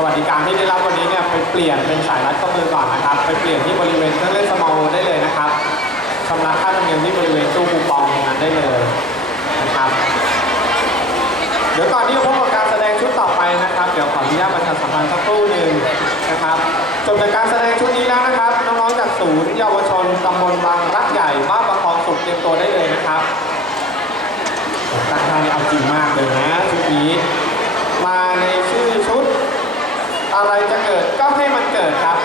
สวัสดิการที่ได้รับวันนี้เนี่ยไปเปลี่ยนเป็นสายรัดข้อมือก่อนนะครับ ไปเปลี่ยนที่บริเวณเครื่องเล่นสมอลได้เลยนะครับชำระค่าธรรมเนียมที่บริเวณตู้คูปองตรงนั้นได้เลยนะครับเดี๋ยวก่อนที่จะพบกับการแสดงชุดต่อไปนะครับ เดี๋ยวขออนุญาตประชาสัมพันธ์สักครู่หนึ่งนะครับจบจากการแสดงชุดนี้แล้วนะครับน้องๆจากศูนย์เยาวชนตำบลบางรักใหญ่บ้านประคองสุขเตรียมตัวได้เลยนะครับตั้งท่านี่เอาจริงมากเลยนะชุดนี้มาในชื่อชุด อะไรจะเกิดก็ให้มันเกิดครับ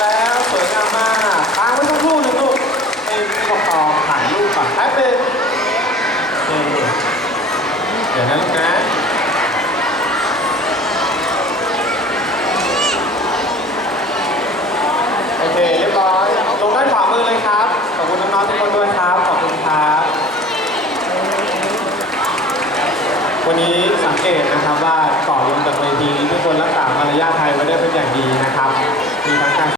แล้วสวยงามมากค้างไว้สักครู่หนึงลูกเห้ผู้ปกครองถ่ายรูปก่อนแป๊บนึงเดี๋ยวนะลูกนะโอเคเรียบร้อยลงด้านขวามือเลยครับ ขอบคุณน้องๆทุกคนด้วยครับ ขอบคุณครับ วันนี้สังเกตนะครับว่าก่อนลงจากเวทีทุกคนรักษามารยาทไทยไว้ได้เป็นอย่างดีนะครับ